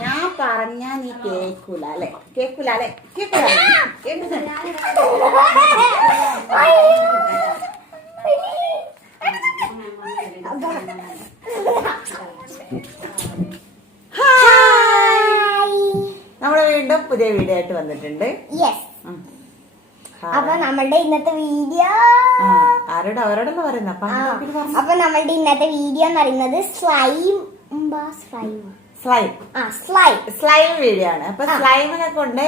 ഞാൻ പറഞ്ഞാ നീ കേക്കൂല അല്ലെ? നമ്മള് വീണ്ടും പുതിയ വീഡിയോ ആയിട്ട് വന്നിട്ടുണ്ട്. അപ്പൊ നമ്മളുടെ ഇന്നത്തെ വീഡിയോ അവരോടൊന്നും പറയുന്ന അപ്പൊ നമ്മളുടെ ഇന്നത്തെ വീഡിയോ എന്ന് പറയുന്നത് സ്ലൈം വീഡിയോ ആണ്. അപ്പൊ സ്ലൈമിനെ കൊണ്ട്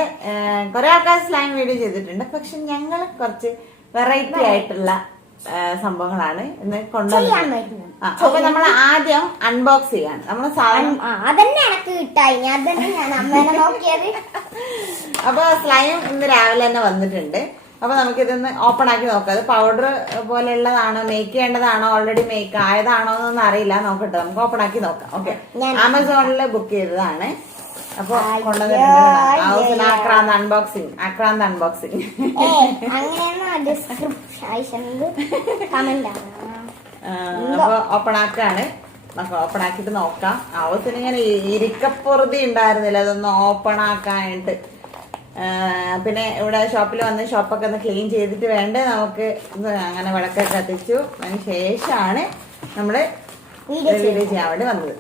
കുറെ ആൾക്കാർ സ്ലൈം വീഡിയോ ചെയ്തിട്ടുണ്ട്. പക്ഷെ ഞങ്ങൾ കുറച്ച് വെറൈറ്റി ആയിട്ടുള്ള സംഭവങ്ങളാണ് ഇന്ന് കൊണ്ടുവന്നത്. അപ്പൊ നമ്മൾ ആദ്യം അൺബോക്സ് ചെയ്യാണ്. നമ്മള് സാധനം അപ്പൊ സ്ലൈം ഇന്ന് രാവിലെ തന്നെ വന്നിട്ടുണ്ട്. അപ്പൊ നമുക്കിതൊന്ന് ഓപ്പൺ ആക്കി നോക്കാം. അത് പൗഡർ പോലെയുള്ളതാണോ, മേക്ക് ചെയ്യേണ്ടതാണോ, ഓൾറെഡി മേക്ക് ആയതാണോ എന്നൊന്നും അറിയില്ല. നോക്കട്ടെ, നമുക്ക് ഓപ്പൺ ആക്കി നോക്കാം. ഓക്കെ, ആമസോണിൽ ബുക്ക് ചെയ്തതാണ്. അപ്പൊ കൊണ്ടുവന്നിട്ടുണ്ട് അൺബോക്സിങ്. അപ്പൊ ഓപ്പൺ ആക്കാണ്. ഓപ്പൺ ആക്കിട്ട് നോക്കാം. ആവശ്യത്തിന് ഇങ്ങനെ ഇരിക്കപ്പുറതി ഉണ്ടായിരുന്നില്ല അതൊന്ന് ഓപ്പൺ ആക്കാനായിട്ട്. പിന്നെ ഇവിടെ ഷോപ്പിൽ വന്ന് ഷോപ്പൊക്കെ ഒന്ന് ക്ലീൻ ചെയ്തിട്ട് വേണ്ടേ നമുക്ക്. അങ്ങനെ വിളക്കൊക്കെ കത്തിച്ചു. അതിന് ശേഷമാണ് നമ്മള് വീഡിയോ ചെയ്യാൻ വേണ്ടി വന്നത്.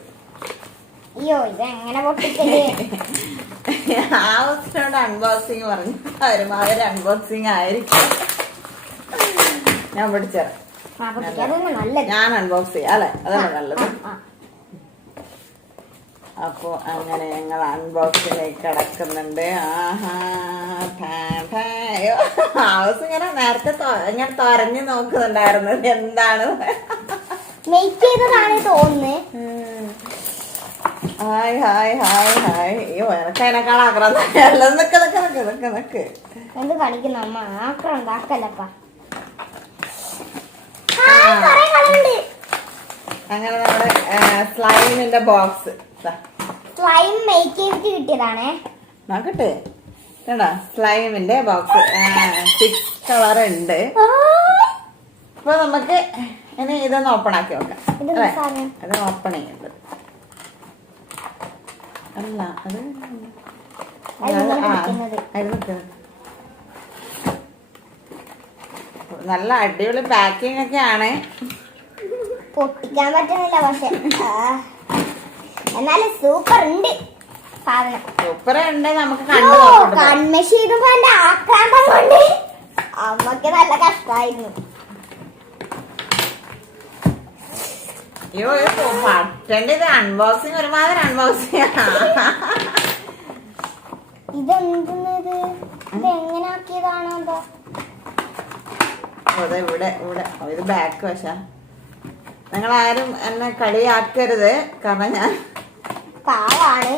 ആവശ്യത്തോടെ അൺബോക്സിങ് പറഞ്ഞു ഒരുമാതിരി അൺബോക്സിങ് ആയിരിക്കും. ഞാൻ പിടിച്ചത് ഞാൻ അൺബോക്സ് ചെയ്യാം അല്ലെ? അതല്ല നല്ലത്. അപ്പൊ അങ്ങനെ ഞങ്ങൾ അൺബോക്സിലേക്ക് കിടക്കുന്നുണ്ട്. ഹൗസ് ഇങ്ങനെ നേരത്തെ ഇങ്ങനെ തുറഞ്ഞു നോക്കുന്നുണ്ടായിരുന്നു എന്താണ് ഹായ് ഹായ് ഹായ് ഹായ്. അയ്യോ എനക്ക് അതിനേക്കാൾ ആക്രാന്തം. എന്ത് കളിക്കുന്ന അമ്മ ആക്രാന്താക്കല്ലപ്പാ. അങ്ങനെ നമ്മുടെ സ്ലൈമിന്റെ ബോക്സ് സ്ലൈം മേക്ക് ചെയ്തിട്ട് കിട്ടിയതാണേ. നോക്കട്ടെ, സ്ലൈമിന്റെ ബോക്സ് 6 കളർ ഉണ്ട്. അപ്പൊ നമുക്ക് ഇനി ഇതൊന്ന് ഓപ്പൺ ആക്കി നോക്കാം. അത് ഓപ്പൺ ചെയ്യുന്നത് അല്ല, അത് നല്ല അടിപൊളി പാക്കിംഗ് ഒക്കെ ആണ്. പൊട്ടിക്കാൻ പറ്റുന്നില്ല പക്ഷെ എന്നാലും സൂപ്പർ ഉണ്ട് സാധനം. സൂപ്പർ ഉണ്ട്. നമുക്ക് കൺമഷി ചെയ്തപ്പോ എന്റെ ആക്രാന്തം കൊണ്ട് അമ്മക്ക് നല്ല കഷ്ടായിരുന്നു. അയ്യോ പറ്റേണ്ട ഇത് അൺബോക്സിങ് ഒരുമാതിരി അൺബോക്സിങ്. ഇതെന്ത് എങ്ങനെ ആക്കിയതാണോ എന്തോ. അതെ ഇവിടെ ഇത് ബാക്ക് വശ. നിങ്ങളാരും എന്നെ കളിയാക്കരുത്, കാരണം ഞാൻ പാവാണ്.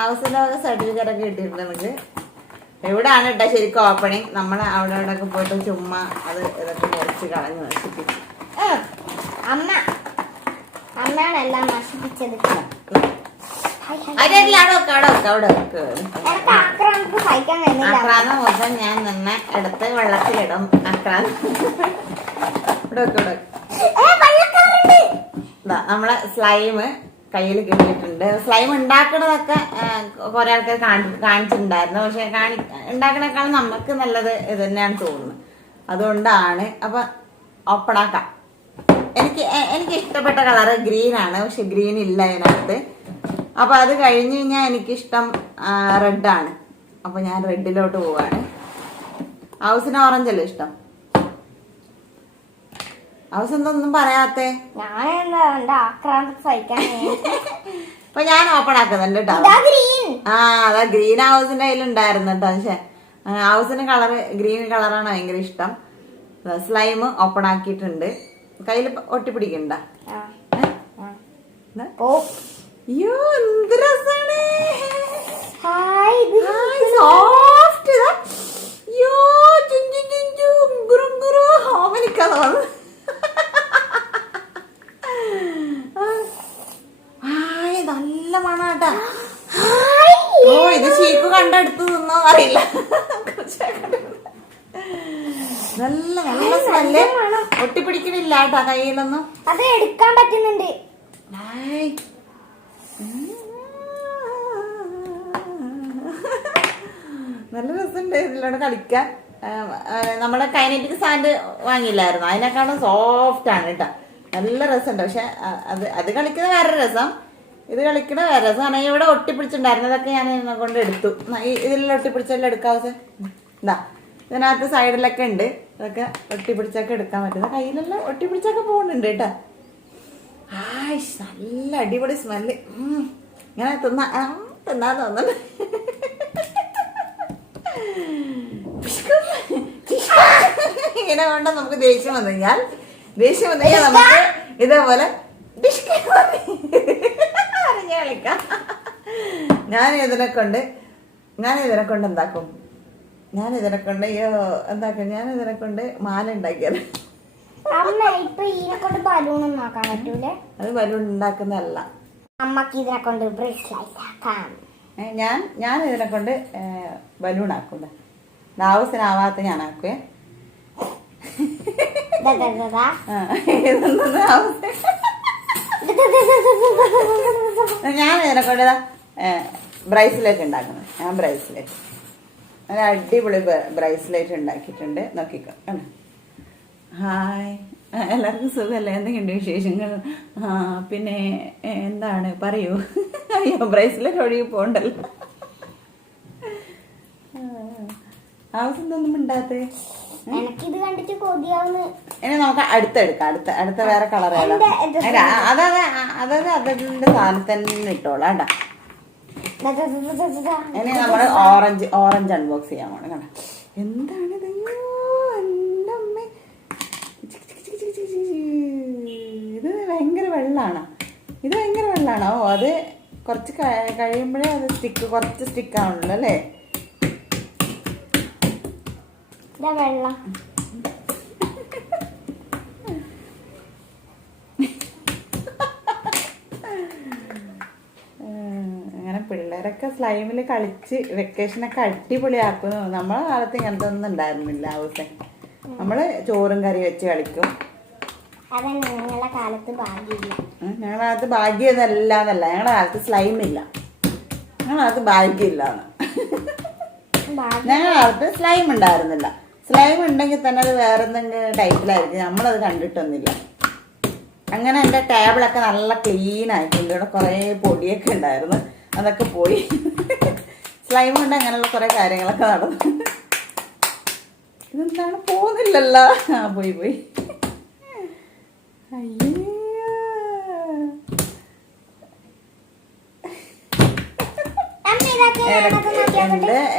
ആവശ്യമില്ലാത്ത സർട്ടിഫിക്കറ്റ് ഒക്കെ കിട്ടിയിട്ടുണ്ട് നമുക്ക്. എവിടെയാണ് കേട്ടോ ശരിക്കും ഓപ്പണിങ്. നമ്മൾ അവിടെ ഒക്കെ പോയിട്ട് ചുമ്മാ അത് ഇതൊക്കെ മുറിച്ച് കളഞ്ഞു നശിപ്പിച്ചു. അമ്മയാണ് എല്ലാം നശിപ്പിച്ചത്. ആക്രാന്തം മൊത്തം ഞാൻ നിന്ന് എടുത്ത് വെള്ളത്തിലിടും. നമ്മളെ സ്ലൈം കയ്യിൽ കിട്ടിയിട്ടുണ്ട്. സ്ലൈം ഉണ്ടാക്കണതൊക്കെ കുറെ ആൾക്കാർ കാണിച്ചിട്ടുണ്ടായിരുന്നു. പക്ഷെ ഉണ്ടാക്കണേക്കാളും നമുക്ക് നല്ലത് ഇത് തന്നെയാണ് തോന്നുന്നത്. അതുകൊണ്ടാണ്. അപ്പൊ ഓപ്പൺ ആക്കാം. എനിക്ക് ഇഷ്ടപ്പെട്ട കളറ് ഗ്രീൻ ആണ്. പക്ഷെ ഗ്രീൻ ഇല്ല അതിനകത്ത്. അപ്പൊ അത് കഴിഞ്ഞ് കഴിഞ്ഞാൽ എനിക്കിഷ്ടം റെഡാണ്. അപ്പൊ ഞാൻ റെഡിലോട്ട് പോവാണ്. ഹൗസിന് ഓറഞ്ച് അല്ലേ ഇഷ്ടം? ഹൗസ് എന്തൊന്നും പറയാത്തെ? അപ്പൊ ഞാൻ ഓപ്പൺ ആക്കുന്നുണ്ട് കേട്ടോ. അതാ ഗ്രീൻ ഹൗസിന്റെ കയ്യിലുണ്ടായിരുന്നു കേട്ടോ. പക്ഷെ ഹൗസിന് കളറ് ഗ്രീൻ കളറാണ് ഭയങ്കര ഇഷ്ടം. സ്ലൈം ഓപ്പൺ ആക്കിയിട്ടുണ്ട്. കയ്യിൽ ഒട്ടിപ്പിടിക്കണ്ട. അയ്യോ എന്ത് രസാണ്. സോഫ്റ്റ്. അയ്യോ ഓമനിക്കാ തോന്നുന്നു. നല്ല മണാട്ടാ. ചീക്കു കണ്ടെടുത്ത് തിന്നോ അറിയില്ല. നല്ല നല്ല സ്മെല്ല്. ഒട്ടിപ്പിടിക്കണില്ല കേട്ടാ കയ്യിലൊന്നും. അത് എടുക്കാൻ പറ്റുന്നുണ്ട്. നല്ല രസമുണ്ട് ഇതിലൂടെ കളിക്കാൻ. നമ്മുടെ കൈനറ്റിക് സാൻഡ് വാങ്ങിയില്ലായിരുന്നു, അതിനേക്കാളും സോഫ്റ്റ് ആണ് കേട്ടോ. നല്ല രസമുണ്ട്. പക്ഷെ അത് കളിക്കുന്ന വേറെ രസം, ഇത് കളിക്കണ വേറെ രസം. കാരണം ഇവിടെ ഒട്ടിപ്പിടിച്ചിട്ടുണ്ടായിരുന്നതൊക്കെ ഞാൻ ഇതിനെ കൊണ്ട് എടുത്തു. ഇതിലുള്ള ഒട്ടിപ്പിടിച്ചെല്ലാം എടുക്കാവേ. എന്താ ഇതിനകത്ത് സൈഡിലൊക്കെ ഉണ്ട്, അതൊക്കെ ഒട്ടിപ്പിടിച്ചൊക്കെ എടുക്കാൻ പറ്റുന്നത്. കയ്യിലെല്ലാം ഒട്ടിപ്പിടിച്ചൊക്കെ പോകുന്നുണ്ട് കേട്ടോ. നല്ല അടിപൊളി സ്മെല്ല്. ഇങ്ങനെ തിന്നാ തോന്നുന്നു. ഇങ്ങനെ കൊണ്ട് നമുക്ക് ദേഷ്യം വന്നു കഴിഞ്ഞാൽ നമുക്ക് ഇതേപോലെ കളിക്കാം. ഞാൻ ഇതിനെ കൊണ്ട് എന്താക്കും? ഞാനിതിനെ കൊണ്ട് മാല ഉണ്ടാക്കിയത്. അത് ബലൂൺ ഉണ്ടാക്കുന്നതല്ല. അമ്മക്ക് ഇതിനെ കൊണ്ട് ബ്രേസ്ലെറ്റ് ആക്കാം. ഞാൻ ഇതിനെ കൊണ്ട് ബലൂൺ ആക്കൂല. ആവശ്യത്തിനാവാത്ത ഞാൻ ആക്കുവേ. ഞാൻ ഇതിനെ കൊണ്ട് ബ്രേസ്ലെറ്റ് ഉണ്ടാക്കുന്നത്. ഞാൻ ബ്രേസ്ലെറ്റ് നല്ല അടിപൊളി ബ്രേസ്ലെറ്റ് ഉണ്ടാക്കിയിട്ടുണ്ട്. നോക്കിക്കോ. ഹായ്, എല്ലാവർക്കും സുഖമല്ലേ? എന്തൊക്കെയുണ്ട് വിശേഷങ്ങൾ? പിന്നെ എന്താണ് പറയൂ. അയ്യോ, ബ്രേസ്ലെറ്റ് ഒഴുകി പോണ്ടല്ലോ. ആവശ്യം ഉണ്ടാത്തേ. എനിക്കിത് കണ്ടിട്ട് കൊതിയാവുന്നു. ഇനി നമുക്ക് അടുത്തെടുക്കാം. അടുത്ത വേറെ കളറേലോ. അതിന്റെ സാധനം തന്നെ ഇട്ടോളാം കേട്ടോ. ഇനി നമ്മള് ഓറഞ്ച് അൺബോക്സ് ചെയ്യാൻ പോണേ. കണ്ട എന്താണിത്? ഇത് ഭയങ്കര വെള്ളാണ്. അത് കുറച്ച് കഴിയുമ്പോഴേ അത് കുറച്ച് സ്റ്റിക്കാണല്ലോ അല്ലേ? വെള്ളം അങ്ങനെ പിള്ളേരൊക്കെ സ്ലൈമിൽ കളിച്ച് വെക്കേഷനൊക്കെ അടിപൊളിയാക്കുന്നു. നമ്മളെ കാലത്ത് ഇങ്ങനത്തെ ഒന്നും ഉണ്ടായിരുന്നില്ല. ആവശ്യം നമ്മള് ചോറും കറി വെച്ച് കളിക്കും. ഞങ്ങളുടെ കാലത്ത് ഭാഗ്യമൊന്നല്ല. ഞങ്ങളുടെ കാലത്ത് സ്ലൈം ഇല്ല. ഞങ്ങളുടെ കാലത്ത് ഭാഗ്യമില്ലാന്ന്. ഞങ്ങളുടെ കാലത്ത് സ്ലൈം ഉണ്ടായിരുന്നില്ല. സ്ലൈം ഉണ്ടെങ്കിൽ തന്നെ അത് വേറെ എന്തെങ്കിലും ടൈപ്പിലായിരിക്കും. നമ്മളത് കണ്ടിട്ടൊന്നുമില്ല. അങ്ങനെ എൻ്റെ ടേബിളൊക്കെ നല്ല ക്ലീൻ ആയിട്ടുണ്ട്. ഇവിടെ കുറേ പൊടിയൊക്കെ ഉണ്ടായിരുന്നു, അതൊക്കെ പോയി. സ്ലൈം കൊണ്ട് അങ്ങനെയുള്ള കുറേ കാര്യങ്ങളൊക്കെ നടന്നു. ഇതെന്താണ് പോകുന്നില്ലല്ലോ? പോയി. അയ്യോ,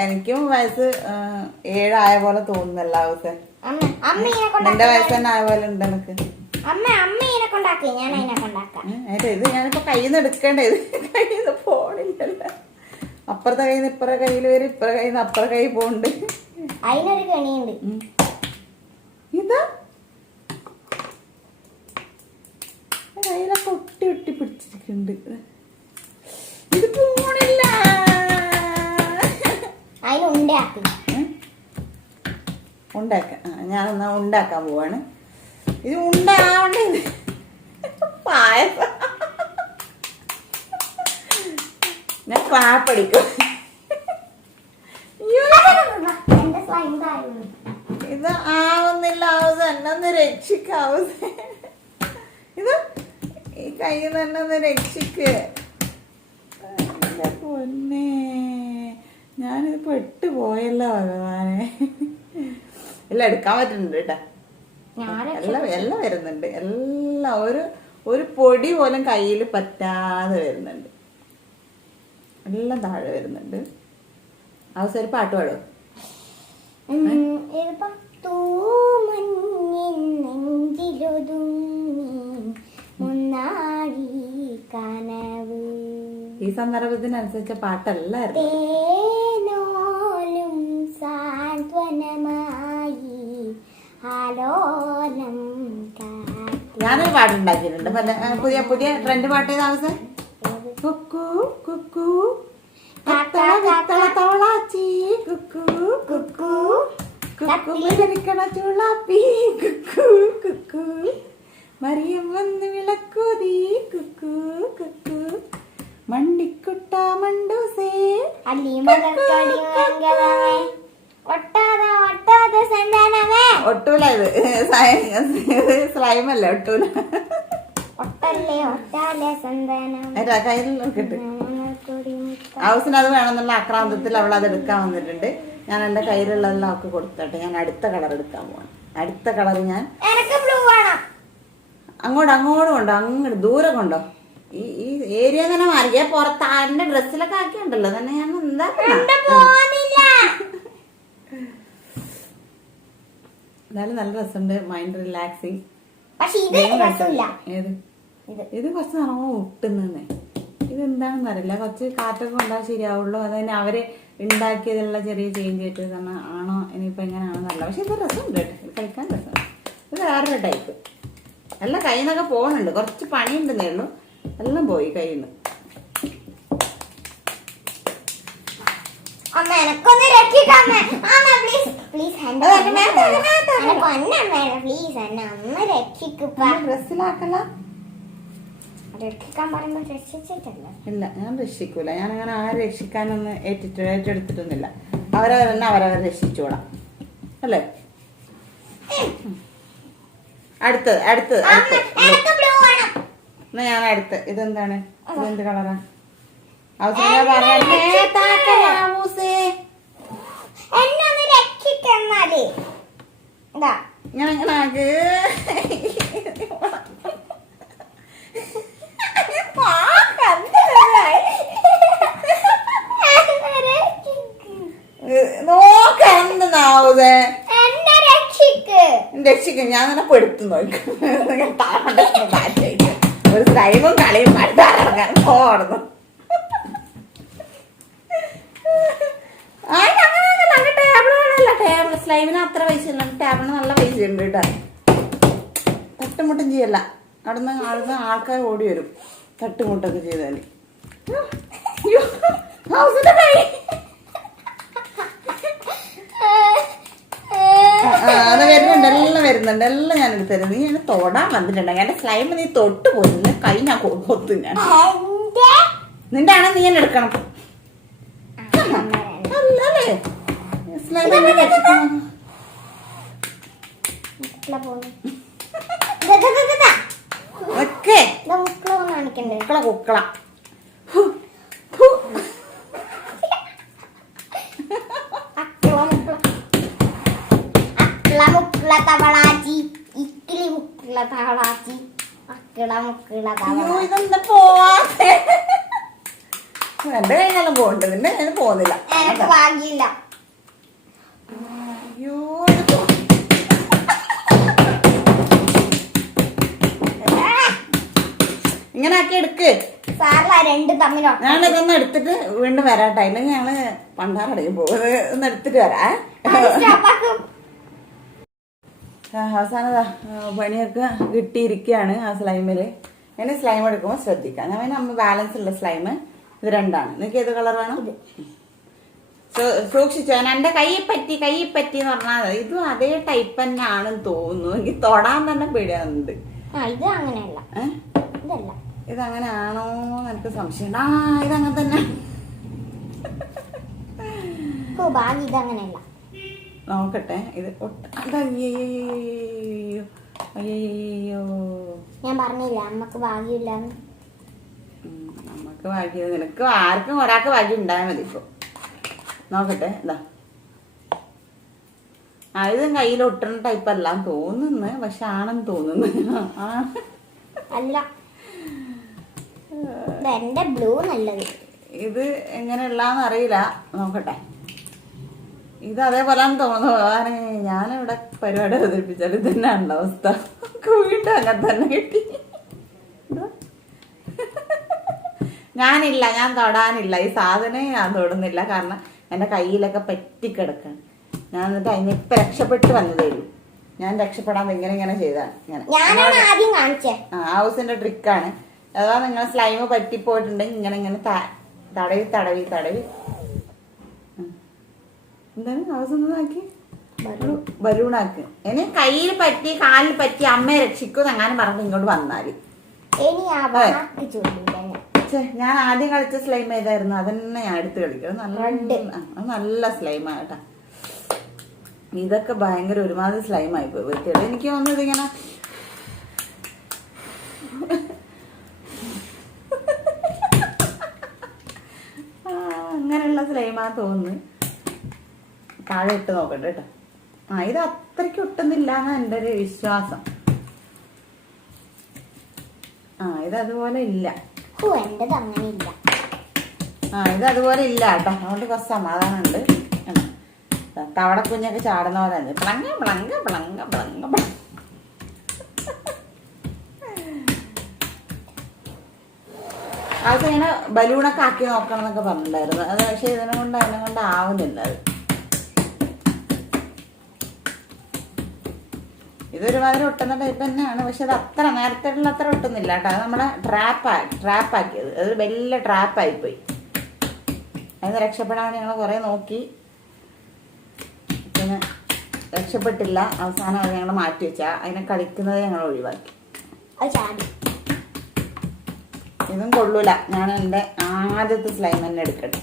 എനിക്കും വയസ്സ് 7 ആയ പോലെ തോന്നുന്നല്ല. എന്റെ വയസ്സ് തന്നെ ആയ പോലെ ഉണ്ട് എനിക്ക്. ഇത് ഞാനിപ്പോ കയ്യിൽ നിന്ന് എടുക്കേണ്ടത്. കയ്യിൽ നിന്ന് പോണില്ലല്ലോ. അപ്പുറത്തെ കയ്യിൽ നിന്ന് ഇപ്പുറത്തെ കയ്യിൽ വരും, ഇപ്പുറത്തെ കയ്യിൽ നിന്ന് അപ്പുറത്തെ കൈ പോണ്ട്. അതിനൊരു കണിയുണ്ട്. ഇതാ കയ്യിലൊക്കെ ഒട്ടി പിടിച്ചിട്ടുണ്ട്. ഇത് പോണില്ല. ഞാനൊന്ന് ഉണ്ടാക്കാൻ പോവാണ്. ഇത് ഉണ്ടാവണ്ടേ? പായസം ഞാൻ പാപ്പടിക്കും. ഇത് ആവുന്നില്ല. എന്നെ ഒന്ന് രക്ഷിക്കാവൂ. ഇത് ഈ കയ്യിൽ തന്നെ ഒന്ന് രക്ഷിക്ക്. പൊന്നേ, ഞാനിത് പെട്ടുപോയല്ലോ ഭഗവാനെ. എല്ലാം എടുക്കാൻ പറ്റുന്നുണ്ട് കേട്ടാ. എല്ലാം വരുന്നുണ്ട്. എല്ലാം ഒരു പൊടി പോലും കയ്യിൽ പറ്റാതെ വരുന്നുണ്ട്. എല്ലാം താഴെ വരുന്നുണ്ട്. അവസരം ഒരു പാട്ട് പാടും. ഈ സന്ദർഭത്തിനനുസരിച്ച പാട്ടല്ലായിരുന്നു. ഞാനൊരു പാട്ടുണ്ടാക്കിയിട്ടുണ്ട്. പുതിയ പുതിയ ട്രെൻഡ് പാട്ട്. ഏതാ അവസരം? കുക്കു കുക്കു തത്തള കുക്കു കുക്കു കുക്കു മരിക്കണ ചുളാപ്പി കുക്കു കുക്കു മറിയം വന്ന് വിളക്കൂതി കുക്കു കുക്കു മണ്ടിക്കുട്ട മണ്ടൂസേ ഒട്ടൂല ഇത് സ്ലൈമല്ലേ ഒട്ടൂല കയ്യിൽ കിട്ടും. ഹൗസിന് അത് വേണമെന്നുള്ള ആക്രാന്തത്തിൽ അവൾ അത് എടുക്കാൻ വന്നിട്ടുണ്ട്. ഞാൻ എൻ്റെ കയ്യിലുള്ളതെല്ലാം അവൾക്ക് കൊടുത്തോട്ടെ. ഞാൻ അടുത്ത കളർ എടുക്കാൻ പോവാണ്. അടുത്ത കളർ ഞാൻ അങ്ങോട്ട് കൊണ്ടോ, അങ്ങോട്ട് ദൂരെ കൊണ്ടോ. ഈ ഏരിയ തന്നെ മാറിയ പുറത്ത് എന്റെ ഡ്രസ്സിലൊക്കെ ആക്കിയുണ്ടല്ലോ തന്നെ. ഞാൻ എന്താ എന്നാലും നല്ല രസമുണ്ട്. Mind relaxing. ഏത് ഇത് കുറച്ച് നല്ലോണം ഒട്ടുന്നേ. ഇതെന്താണെന്ന് അറിയില്ല. കുറച്ച് കാറ്റൊക്കെ ഉണ്ടാകാൻ ശരിയാവുള്ളൂ. അതന്നെ അവര് ഉണ്ടാക്കിയതുള്ള ചെറിയ ചേഞ്ച് ആയിട്ട് തന്നെ ആണോ ഇനിയിപ്പോ എങ്ങനെയാണെന്നല്ല. പക്ഷെ ഇത് രസമുണ്ട് കേട്ടോ. ഇത് കളിക്കാൻ രസമുണ്ട്. ഇത് വേറൊരു ടൈപ്പ്. എല്ലാം കയ്യിൽ നിന്നൊക്കെ പോകുന്നുണ്ട്. കുറച്ച് പണിയുണ്ടെന്നേ ഉള്ളൂ. എല്ലാം പോയി കയ്യിൽ നിന്ന്. ഡ്രസ്സിലാക്കല്ല. ഇല്ല, ഞാൻ രക്ഷിക്കൂല. ഞാൻ അങ്ങനെ ആരും രക്ഷിക്കാനൊന്നും ഏറ്റെടുത്തിട്ടൊന്നുമില്ല. അവരവരെന്നെ അവരവരെ രക്ഷിച്ചോളാം അല്ലേ. അടുത്തത് അടുത്തത് എന്നാ ഞാൻ അടുത്ത്. ഇതെന്താണ്? ഇതെന്ത് കളറാ? ഞാൻ അങ്ങനെ ആക്ക്. നോക്കെന്താവൂതേ രക്ഷിക്കും. ഞാൻ തന്നെ പെടുത്തു നോക്കും. ഒരു സ്ലൈമും കളിയും പണ്ടാറങ്ങാൻ പോടുന്നു. ടേബിൾ സ്ലൈമിന് അത്ര പൈസ ഇല്ല. ടേബിളിന് നല്ല പൈസ ഉണ്ട് കേട്ടോ. തട്ടുമുട്ടും ചെയ്യല്ല. അവിടുന്ന് ആൾക്കാർ ഓടി വരും തട്ടുമുട്ടൊക്കെ ചെയ്താല്. അത് വരുന്നുണ്ട്. എല്ലാം വരുന്നുണ്ട്. എല്ലാം ഞാൻ എടുത്തരുന്നു. നീ എന്നെ തൊടാൻ വന്നിട്ടുണ്ടെങ്കിൽ എന്റെ സ്ലൈം നീ തൊട്ട് പോയി കൈ ഞാൻ കൊത്തു. ഞാൻ നിന്റെ ആണെ നീ എന്നെ എടുക്കണം. അല്ലേ സ്ലൈം കുക്കള കുക്കള ഇതെന്താ പോവാത്തെ? എന്റെ കൈകാലം പോകണ്ട്. നിന്റെ കയ്യിൽ പോകുന്നില്ല. ഭാഗ്യമില്ല. അയ്യോ ഇങ്ങനെ ആക്കി എടുക്ക്. ഞാനിതൊന്ന് എടുത്തിട്ട് വീണ്ടും വരാട്ടെ. അല്ലെങ്കിൽ ഞങ്ങള് പണ്ടാറടയും പോകുന്നത്. ഒന്ന് എടുത്തിട്ട് വരാ. അവസാനതാ പണിയൊക്കെ കിട്ടിയിരിക്കുകയാണ്. ആ സ്ലൈമില് ഞാൻ സ്ലൈം എടുക്കുമ്പോൾ ശ്രദ്ധിക്കാം. ഞാൻ നമ്മ ബാലൻസ് ഉള്ള സ്ലൈം ഇത് രണ്ടാണ്. നിങ്ങൾക്ക് ഏത് കളർ വേണം? സൂക്ഷിച്ചോ. ഞാൻ എന്റെ കൈയെ പറ്റി എന്ന് പറഞ്ഞാൽ ഇതും അതേ ടൈപ്പ് തന്നെ ആണെന്ന് തോന്നുന്നു. എനിക്ക് തൊടാൻ തന്നെ പേടിയാകുന്നുണ്ട്. ഇതങ്ങനെ ആണോ എന്ന് എനിക്ക് സംശയമുണ്ട്. ഇതങ്ങനെ തന്നെ. നോക്കട്ടെ. ഇത് അയ്യോ ഞാൻ പറഞ്ഞില്ല അമ്മക്ക് ഭാഗ്യമില്ല. നമ്മക്ക് ഭാഗ്യം. നിനക്ക് ആർക്കും ഒരാൾക്ക് ഭാഗ്യം ഉണ്ടായാൽ മതി. ഇപ്പൊ നോക്കട്ടെ. ഇതാ ഇതും കയ്യിൽ ഒട്ടുന്ന ടൈപ്പ് അല്ല തോന്നുന്നു. പക്ഷെ ആണെന്ന് തോന്നുന്നു. അല്ല, എന്റെ ബ്ലൂ നല്ലത്. ഇത് എങ്ങനെയുള്ളന്ന് അറിയില്ല. നോക്കട്ടെ. ഇത് അതേപോലെയാണെന്ന് തോന്നുന്നു. ഞാനിവിടെ പരിപാടി അവതരിപ്പിച്ചാൽ ഇത് തന്നെയാണല്ലോ അവസ്ഥ. വീണ്ടും അങ്ങനെ തന്നെ കിട്ടി. ഞാൻ തൊടാനില്ല. ഈ സാധനം ഞാൻ തൊടുന്നില്ല. കാരണം എന്റെ കയ്യിലൊക്കെ പറ്റിക്കിടക്കാണ്. ഞാൻ എന്നിട്ട് അതിന് ഇപ്പൊ രക്ഷപ്പെട്ട് വന്നതേ ഉള്ളൂ. ഞാൻ രക്ഷപ്പെടാൻ ഇങ്ങനെ ചെയ്താണ്. ഹൗസിന്റെ ട്രിക്കാണ്. അഥവാ നിങ്ങൾ സ്ലൈമ് പറ്റിപ്പോയിട്ടുണ്ടെങ്കിൽ ഇങ്ങനെ തടവി എന്താണ് അവസാനമാക്കി ബലൂണാക്ക്. ഇനി കയ്യിൽ പറ്റി കാലിൽ പറ്റി അമ്മയെ രക്ഷിക്കും അങ്ങനെ പറഞ്ഞ് ഇങ്ങോട്ട് വന്നാല്. ഇനി ആ വാക്ക് ചൊല്ലില്ല ഞാൻ. ഞാൻ ആദ്യം കളിച്ച സ്ലൈം ഏതായിരുന്നു അതന്നെ ഞാൻ എടുത്ത് കളിക്കണം. നല്ല സ്ലൈമാണ് കേട്ടാ. ഇതൊക്കെ ഭയങ്കര ഒരുമാതിരി സ്ലൈമായി പോയി വൃത്തിയുടെ. എനിക്ക് തോന്നുന്നു ഇതിങ്ങനെ അങ്ങനെയുള്ള സ്ലൈമാ തോന്നുന്നു. താഴെ ഇട്ട് നോക്കട്ടെ കേട്ടോ. ഇത് അത്രയ്ക്ക് ഒട്ടുന്നില്ല എന്നാ എൻ്റെ ഒരു വിശ്വാസം. ഇത് അതുപോലെ ഇല്ല. എന്റേത് അങ്ങനെ ഇല്ല. ഇത് അതുപോലെ ഇല്ല കേട്ടോ. അതുകൊണ്ട് കുറച്ച് സമാധാനം ഉണ്ട്. തവളക്കുഞ്ഞൊക്കെ ചാടുന്ന പോലെ തന്നെ പ്ലങ്ങ പ്ലങ്ങ പ്ലങ്ങ പ്ലങ്ങ. അതൊക്കെ ഇങ്ങനെ ബലൂണൊക്കെ ആക്കി നോക്കണം എന്നൊക്കെ പറഞ്ഞിട്ടുണ്ടായിരുന്നു. അത് പക്ഷെ അതിനെ കൊണ്ട് ആവുന്നില്ല. അത് ഇതൊരുമാതിരി ഒട്ടുന്ന ടൈപ്പ് തന്നെയാണ്. പക്ഷെ അത് അത്ര നേരത്തെ അത്ര ഒട്ടുന്നില്ല കേട്ടോ. അത് നമ്മളെ ട്രാപ്പാക്കിയത്. അതൊരു വലിയ ട്രാപ്പായിപ്പോയി. അതിന് രക്ഷപ്പെടാൻ വേണ്ടി ഞങ്ങൾ കുറേ നോക്കി. പിന്നെ രക്ഷപ്പെട്ടില്ല. അവസാനം അത് ഞങ്ങൾ മാറ്റി വെച്ചാൽ അതിനെ കളിക്കുന്നത് ഞങ്ങൾ ഒഴിവാക്കി. ഇതും കൊള്ളൂല. ഞാൻ എൻ്റെ ആദ്യത്തെ സ്ലൈം തന്നെ എടുക്കട്ടെ.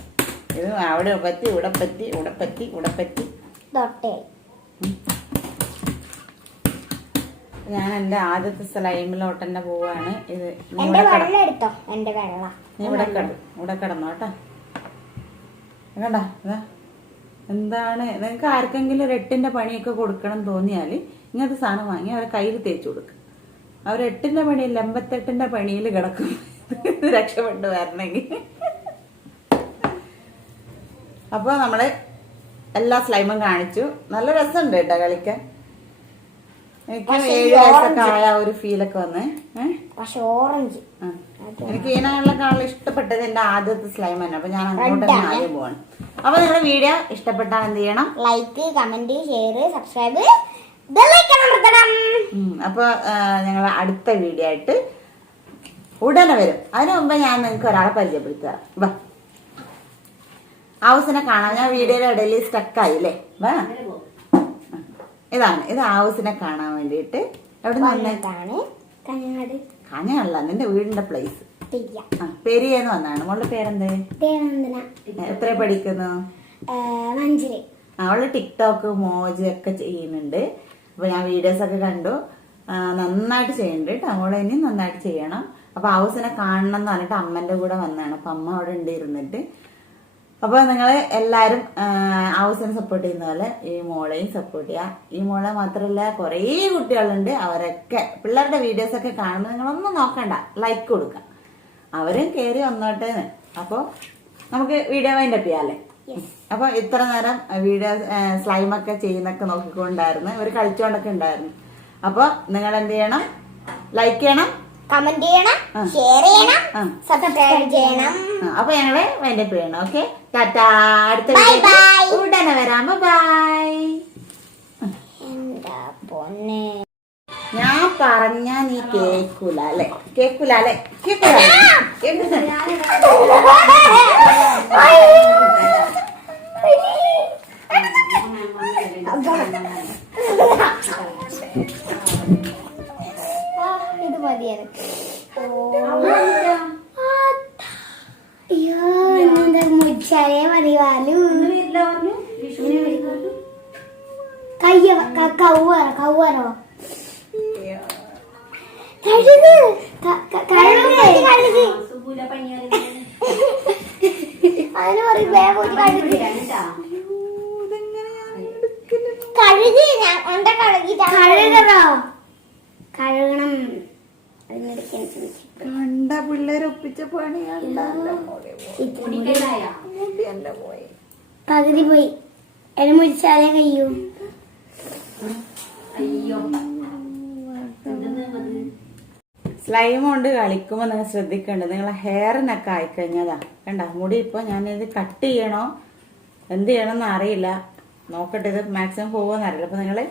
ഇത് അവിടെ പറ്റി ഇവിടെ പറ്റി ഇവിടെ പറ്റി ഇവിടെ പറ്റി. ഞാൻ എൻ്റെ ആദ്യത്തെ സ്ലൈമിലോട്ട് തന്നെ പോവാണ്. ഇത് നീ ഇവിടെ കിടന്നോ കേട്ടോ. കണ്ടാ ഇതാ എന്താണ്. നിങ്ങൾക്ക് ആർക്കെങ്കിലും ഒരു 8ന്റെ പണിയൊക്കെ കൊടുക്കണം തോന്നിയാൽ ഇങ്ങനത്തെ സാധനം വാങ്ങി അവരെ കയ്യിൽ തേച്ച് കൊടുക്കുക. അവർ 8ന്റെ പണിയില്ല 88ന്റെ പണിയിൽ കിടക്കും. രക്ഷപ്പെട്ടു വരണമെങ്കിൽ. അപ്പൊ നമ്മള് എല്ലാ സ്ലൈമും കാണിച്ചു. നല്ല രസമുണ്ട് കേട്ടോ കളിക്കാൻ. എനിക്ക് 7 വയസ്സൊക്കെ ആയ ഒരു ഫീലൊക്കെ വന്നേ. ഓറഞ്ച് എനിക്ക് ഇതിനുള്ള ഇഷ്ടപ്പെട്ടത് എന്റെ ആദ്യത്തെ സ്ലൈം തന്നെ. അപ്പൊ ഞാൻ അങ്ങോട്ട് തന്നെ ആദ്യം പോവാണ്. അപ്പൊ നിങ്ങളുടെ വീഡിയോ ഇഷ്ടപ്പെട്ടാൽ എന്ത് ചെയ്യണം? Like, comment, share, subscribe. അപ്പൊ ഞങ്ങൾ അടുത്ത വീഡിയോ ആയിട്ട് ഉടനെ വരും. അതിനു മുമ്പ് ഞാൻ നിങ്ങൾക്ക് ഒരാളെ പരിചയപ്പെടുത്തുക. ഹൗസിനെ കാണാം. ഞാൻ വീഡിയോയുടെ ഇടയിൽ സ്റ്റക്കായില്ലേ. ഇത് ഹൗസിനെ കാണാൻ വേണ്ടിട്ട് എവിടെ നിന്നാണ്? കാഞ്ഞാണല്ല നിന്റെ വീടിന്റെ പ്ലേസ്. പെരിയെന്ന് വന്നാണ്. മോളുടെ പേരെന്ത്? എത്ര പഠിക്കുന്നു? അവള് ടിക്ടോക്ക് മോജ് ഒക്കെ ചെയ്യുന്നുണ്ട്. അപ്പൊ ഞാൻ വീഡിയോസ് ഒക്കെ കണ്ടു. നന്നായിട്ട് ചെയ്യുന്നുണ്ട് കേട്ടോ. അവളെ ഇനി നന്നായിട്ട് ചെയ്യണം. അപ്പൊ ഹൗസിനെ കാണണം എന്ന് പറഞ്ഞിട്ട് അമ്മന്റെ കൂടെ വന്നാണ്. അപ്പൊ അമ്മ അവിടെ ഉണ്ട് ഇരുന്നിട്ട്. അപ്പൊ നിങ്ങള് എല്ലാരും ഹൗസിനെ സപ്പോർട്ട് ചെയ്യുന്ന പോലെ ഈ മോളെയും സപ്പോർട്ട് ചെയ്യുക. ഈ മോളെ മാത്രമല്ല കുറേ കുട്ടികളുണ്ട്. അവരൊക്കെ പിള്ളേരുടെ വീഡിയോസ് ഒക്കെ കാണുമ്പോൾ നിങ്ങളൊന്നും നോക്കണ്ട, ലൈക്ക് കൊടുക്കുക. അവരും കയറി വന്നോട്ടെ. അപ്പൊ നമുക്ക് വീഡിയോ വൈൻഡപ്പ് ചെയ്യാല്ലേ. അപ്പൊ ഇത്ര നേരം വീഡിയോ സ്ലൈമൊക്കെ ചെയ്യുന്നൊക്കെ നോക്കിക്കൊണ്ടായിരുന്നു. ഇവർ കളിച്ചോണ്ടൊക്കെ ഉണ്ടായിരുന്നു. അപ്പൊ നിങ്ങൾ എന്ത് ചെയ്യണം? ലൈക്ക് ചെയ്യണം, കമന്റ് ചെയ്യണം, ഷെയർ ചെയ്യണം, സബ്സ്ക്രൈബ് ചെയ്യണം. അപ്പൊ ഞങ്ങള് വൈൻഡപ്പ് ചെയ്യണം. ഓക്കെ, ടാറ്റാ. അടുത്ത ഉടനെ വരാം. ബൈ. എന്താ പൊന്നെ ഞാൻ പറഞ്ഞ നീ കേക്കൂല അല്ലേ? കേക്കൂല അല്ലേ? കേക്കൂല. ഇത് മതി എനിക്ക്. മുച്ചാലേ മതി. വാലു കൗവറോ കഴുക് അതിന് പറയും വേഗം കഴുകി കഴുകി എന്താ കഴുകണോ? കഴുകണം. കണ്ട പിള്ളേരെ ഒപ്പിച്ച പണി പകുതി പോയി. എന്നെ മുരിച്ചാലേ കഴിയൂ. സ്ലൈം കൊണ്ട് കളിക്കുമ്പോൾ നിങ്ങൾ ശ്രദ്ധിക്കേണ്ടത് നിങ്ങളെ ഹെയറിനൊക്കെ ആയിക്കഴിഞ്ഞതാ. കണ്ട മുടി. ഇപ്പൊ ഞാനിത് കട്ട് ചെയ്യണോ എന്ത് ചെയ്യണമെന്ന് അറിയില്ല. നോക്കട്ടെ, ഇത് മാക്സിമം പോകുമെന്ന് അറിയില്ല. അപ്പൊ നിങ്ങള്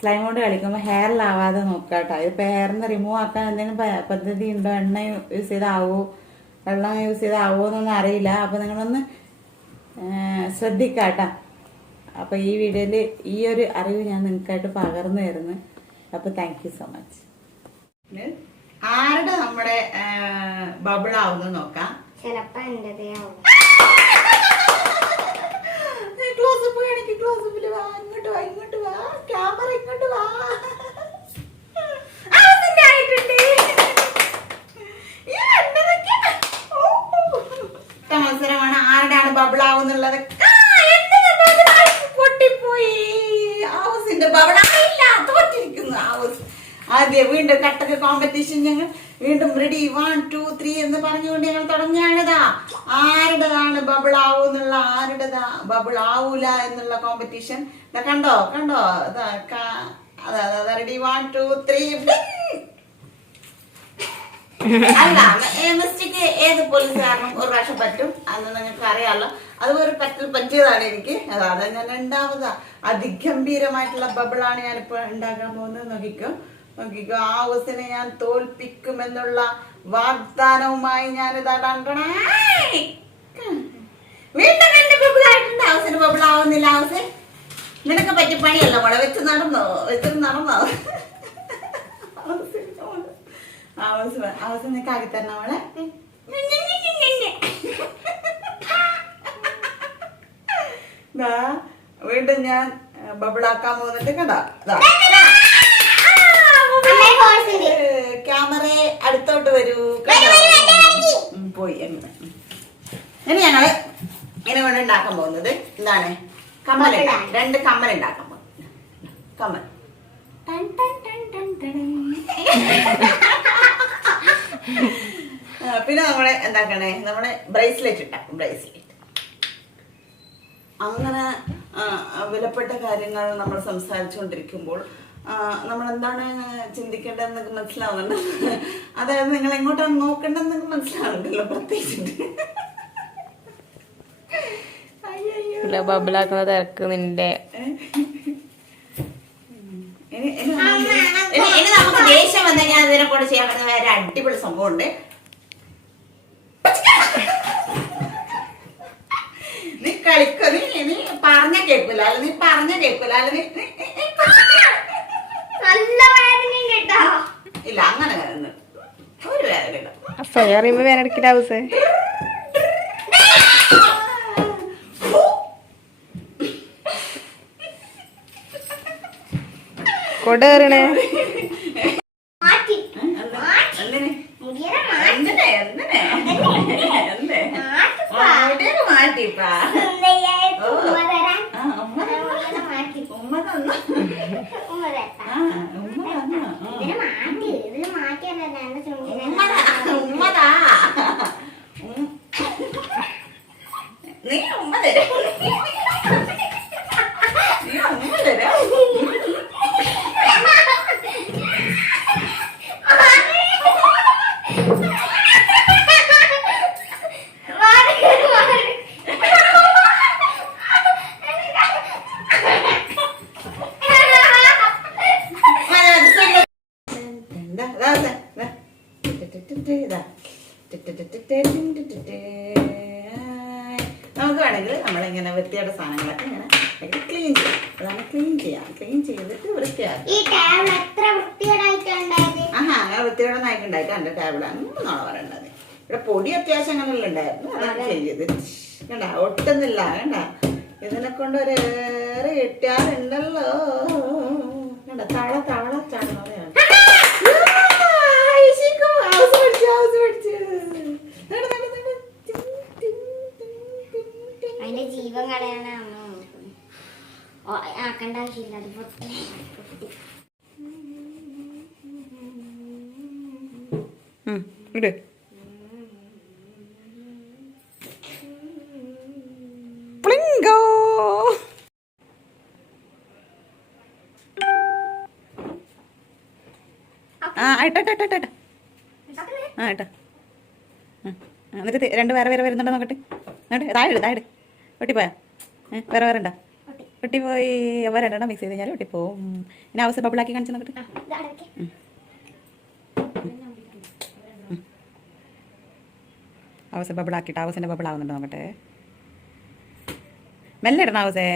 സ്ലൈം കൊണ്ട് കളിക്കുമ്പോൾ ഹെയറിലാവാതെ നോക്കാട്ടോ. ഇതിപ്പോ ഹെയറിന്ന് റിമൂവ് ആക്കാൻ എന്തെങ്കിലും പദ്ധതി ഉണ്ടോ? എണ്ണ യൂസ് ചെയ്താവോ വെള്ളം യൂസ് ചെയ്താവോ എന്നൊന്നും അറിയില്ല. അപ്പൊ നിങ്ങളൊന്ന് ശ്രദ്ധിക്കാട്ടോ. അപ്പൊ ഈ വീഡിയോയിൽ ഈ ഒരു അറിവ് ഞാൻ നിങ്ങൾക്കായിട്ട് പകർന്നു തരുന്നു. അപ്പൊ താങ്ക് യു സോ മച്ച്. ആരുടെ നമ്മുടെ ബബിൾ ആവുന്ന നോക്കാം. ചിലപ്പോ എന്റേതേ ആവും. ക്ലോസപ്പ് കാണിക്ക്, ക്ലോസപ്പിൽ വാ, ഇങ്ങോട്ട് വാ, ഇങ്ങോട്ട് വാ, ക്യാമറ ഇങ്ങോട്ട് വാ. മത്സരമാണ് ആരുടെയാണ് ബബിൾ ആവുന്നുള്ളത്. പൊട്ടിപ്പോയി. ആവസിന്റെ ബബിൾ ആയില്ല, തോറ്റിരിക്കുന്നു ആവസ്. ആദ്യം വീണ്ടും കട്ടക്ക് കോമ്പറ്റീഷൻ ഞങ്ങൾ വീണ്ടും റെഡി 1 2 3 എന്ന് പറഞ്ഞുകൊണ്ട് ഞങ്ങൾ തുടങ്ങിയാണിതാ. ആരുടേതാണ് ബബിൾ ആവൂന്നുള്ള, ആരുടേതാ ബബിൾ ആവൂല എന്നുള്ള കോമ്പറ്റീഷൻ. കണ്ടോ കണ്ടോ, റെഡി 1 2 3. അല്ല, മിസ്റ്റേക്ക് ഏത് പോലീസുകാരനും ഒരു പ്രാവശ്യം പറ്റും, അന്ന് നിങ്ങൾക്ക് അറിയാമല്ലോ. അത് ഒരു പറ്റിയതാണ് എനിക്ക്. അതാ ഞാൻ രണ്ടാമതാ അതിഗംഭീരമായിട്ടുള്ള ബബിളാണ് ഞാനിപ്പോ ഉണ്ടാക്കാൻ പോകുന്നത്. നോക്കിക്കോ നോക്കിക്കോ, ആവസിനെ ഞാൻ തോൽപ്പിക്കുമെന്നുള്ള വാഗ്ദാനവുമായി ഞാനിതാ വീണ്ടും എന്റെ ബബിളായിട്ടുണ്ട്. ആവസിന് ബബിളാവുന്നില്ല. ആവസ് നിനക്ക് പറ്റിയ പണിയല്ല മോളെ, വെച്ചിട്ട് നടന്നോ. ആവസ് നിനക്ക് ആക്കി തരണ മോളെ. വീണ്ടും ഞാൻ ബബിളാക്കാൻ പോകുന്നുണ്ട്. കണ്ടാ ക്യാമറയെ അടുത്തോട്ട് വരൂ. പോയി. ഇനി ഞങ്ങള് ഇനി കൊണ്ട് ഉണ്ടാക്കാൻ പോകുന്നത് എന്താണ്? കമ്മൽ. 2 കമ്മൽ ഉണ്ടാക്കാൻ പോകുന്നത്. കമ്മൽ. പിന്നെ നമ്മള് എന്താക്കണേ, നമ്മള് ബ്രേസ്ലെറ്റ് ഇട്ടാക്കും. ബ്രേസ്ലെറ്റ്. അങ്ങനെ വിലപ്പെട്ട കാര്യങ്ങൾ നമ്മൾ സംസാരിച്ചുകൊണ്ടിരിക്കുമ്പോൾ നമ്മൾ എന്താണ് ചിന്തിക്കേണ്ടതെന്നൊക്കെ മനസ്സിലാവുന്നുണ്ട്. അതായത് നിങ്ങൾ എങ്ങോട്ടാണ് നോക്കേണ്ടതെന്നൊക്കെ മനസ്സിലാവുന്നുണ്ടല്ലോ. പ്രത്യേകിച്ചിട്ട് ബബിളാക്കുന്ന തിരക്ക് നിന്റെ. ഇനി നമുക്ക് ദേഷ്യം വന്നു കഴിഞ്ഞാൽ അതിനെ കൊണ്ട് ചെയ്യാൻ പറ്റുന്ന ഒരു അടിപൊളി സംഭവം ഉണ്ട്. നീ കളിക്ക, നീ പറഞ്ഞ കേൾക്കൂല, അല്ല നീ പറഞ്ഞ കേൾക്കൂല, അല്ല നീ ഇല്ല. അങ്ങനെ ഒരു വേദന ഇല്ല. പറയുമ്പോ വേനടിക്കില്ല ഹൗസ് കൊടേറണേ. മാറ്റിപ്പാ നീ ഉമ്മ തരാം. നീ ഉമ്മ തരാം. നമുക്ക് വേണമെങ്കിൽ നമ്മളിങ്ങനെ വൃത്തിയുടെ സാധനങ്ങളൊക്കെ ഇങ്ങനെ ക്ലീൻ ചെയ്യാം. അതാണ് ക്ലീൻ ചെയ്യാം. ക്ലീൻ ചെയ്തിട്ട് വൃത്തിയാക്കി. അങ്ങനെ വൃത്തിയോടെ നായിക്കുണ്ടായിട്ട് എന്റെ ടേബിൾ അങ്ങനെയാണോ പറയേണ്ടത്. ഇവിടെ പൊടി അത്യാവശ്യം അങ്ങനെയുള്ള ഉണ്ടായിരുന്നു. അതൊക്കെ ചെയ്ത് കണ്ട ഒട്ടുന്നില്ല. കണ്ട ഇതിനെ കൊണ്ട് ഒരു ഏറെ കിട്ടിയാറുണ്ടല്ലോ. കണ്ട തവള തവള ചാടുന്നതാണ്. അതിന്റെ ജീവൻ കളയാണ് അമ്മ ആക്കേണ്ട ആവശ്യമില്ല. അത് പൊട്ടി ഇട്. പ്ലിങ്കോ. എന്നിട്ട് 2 വേറെ വേറെ വരുന്നുണ്ടോ നോക്കട്ടെ. താഴെ താഴെ വെട്ടിപ്പോയാ വേറെ വേറെ ഉണ്ടോ? വെട്ടിപ്പോയി. അവ 2 മിക്സ് ചെയ്ത് കഴിഞ്ഞാൽ വെട്ടിപ്പോവും. ഇനി ആവശ്യം ബബിളാക്കി കാണിച്ചു നോക്കട്ടെ. ആവശ്യം ബബിളാക്കിയിട്ട് ആവശ്യൻ്റെ ബബിളാവുന്നുണ്ടോ നോക്കട്ടെ. മെല്ലെ ഇടണം ആവശ്യേ.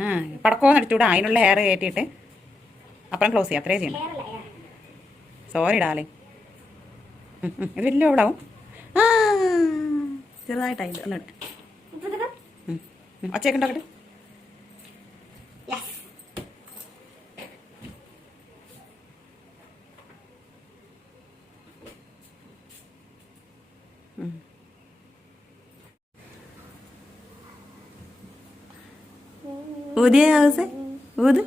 ആ പടക്കോന്ന് അടിച്ചുകൂടാ, അതിനുള്ള ഹെയർ കയറ്റിയിട്ട് അപ്പുറം ക്ലോസ് ചെയ്യാം, അത്രേ ചെയ്യണം. സോറി ഡാലേ. ഇത് വലിയ ഓളാവും. ആ ചെറുതായിട്ടായി ഒന്നിട്ട് ഒച്ചയൊക്കെ ഉണ്ടാക്കട്ടെ. ഊതിയ ഹൗസ് ഊത്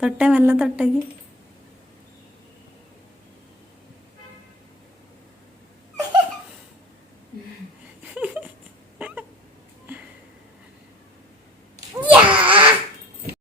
തൊട്ടേ മെല്ലെ തൊട്ടേക്ക്